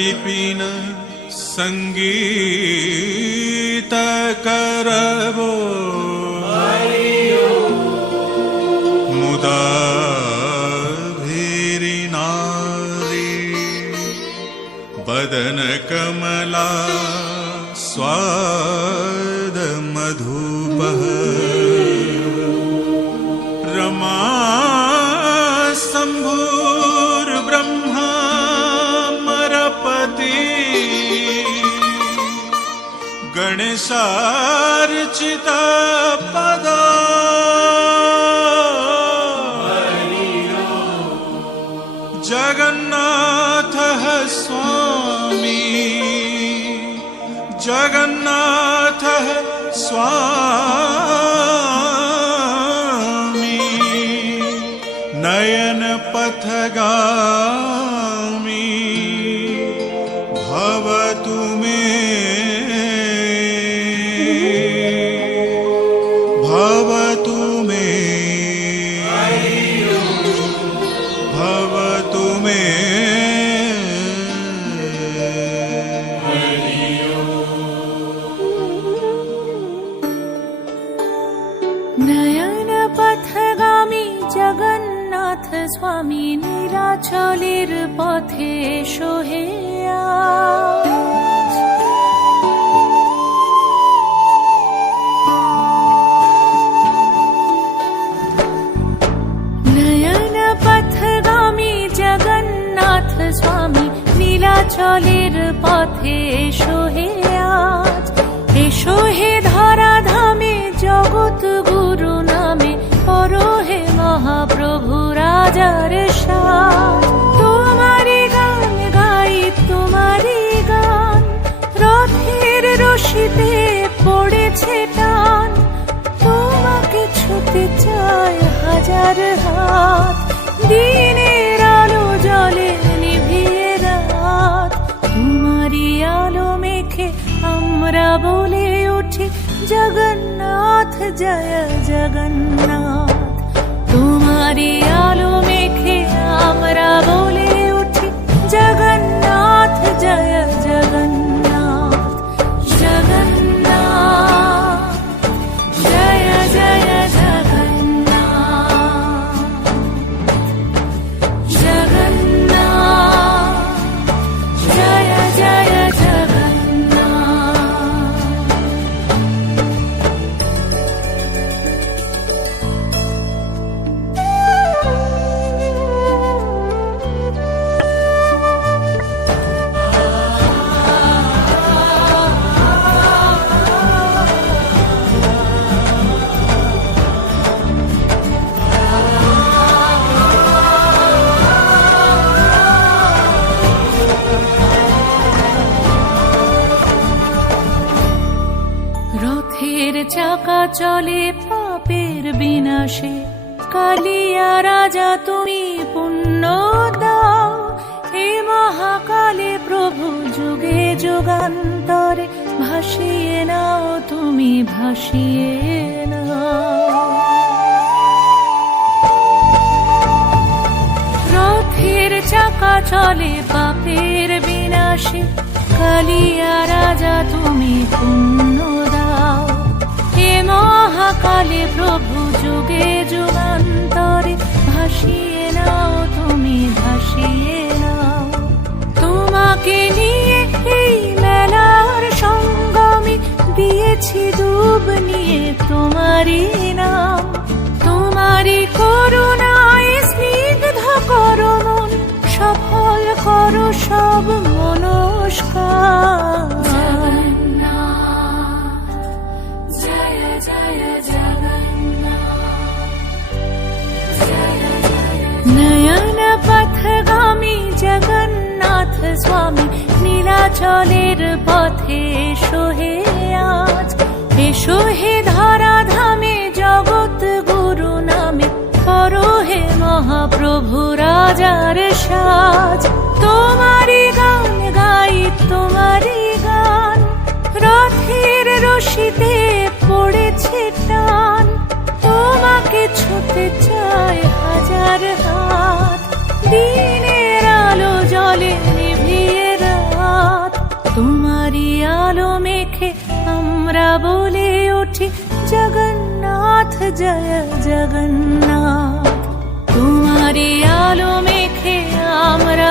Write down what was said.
विपिन संगीत करबो मुदा भेरी नारी बदन कमला स्वाद मधुबह रमा शंभुर ब्रह्मा मरपति गणेशार्चित पदा जगन्नाथः स्वामी जगन्नाथः स्वामी नयन पथगामी भवतु मे भवतु मे भवतु मे नयन पथगामी जगन्नाथ स्वामी নীলাচলের পথে সোহে আজ। নয়ন পথগামী জগন্নাথ স্বামী নীলাচলের পথে সোহে আজ। এসো হে ধরাধামে জগৎ গুরু নামে পরো হে মহাপ্রভু রাজার সাজ। তোমারি গান গাই তোমারি গান রথের রশিতে পড়েছে টান। তোমাকে ছুতে চায় হাজার হাত দিনের আলো জলে নিভিয়ে রাত। তোমারি আলো মেখে আমরা বলে উঠি জগন্নাথ জয় জগন্নাথ। তোমারি আলো মেখে আমরা বলে উঠি জগন্নাথ জয় জগন্নাথ। জগন্নাথ জয় জয় জগন্নাথ। জগন্নাথ জয় জয় জগন্নাথ। রথের চাকা চলে পাপের বিনাশে কালিয়া রাজা তুমি পুণ্য দাও। হে মহাকালে প্রভু যুগে যুগান্তরে ভাসিয়ে নাও তুমি ভাসিয়ে নাও। রথের চাকা চলে পাপের বিনাশে কালিয়া রাজা তুমি পুণ্য দাও। হে মহাকালে প্রভু যুগে যুগান্তরে ভাসিয়ে নাও তুমি ভাসিয়ে নাও। তোমাকে নিয়ে এই মেলার সঙ্গমে দিয়েছি ডুব নিয়ে তোমারি নাম। তোমারি করুণায় স্নিগ্ধ করো মন সফল করো সব মনস্কার। জয় জয় জগন্নাথ। নয়ন পথগামী জগন্নাথ স্বামী নীলাচলের পথে সোহে আজ। এসো হে ধরাধামে জগৎ গুরু নামে পরো হে মহাপ্রভু রাজার সাজ। তোমারি গান গাই তোমারি গান রথের রশিতে পড়েছে টান। তোমাকে ছুতে চায় হাজার হাত দিনের আলো জলে নিভিয়ে রাত। জয় জগন্নাথ। তোমারি আলো মেখে আমরা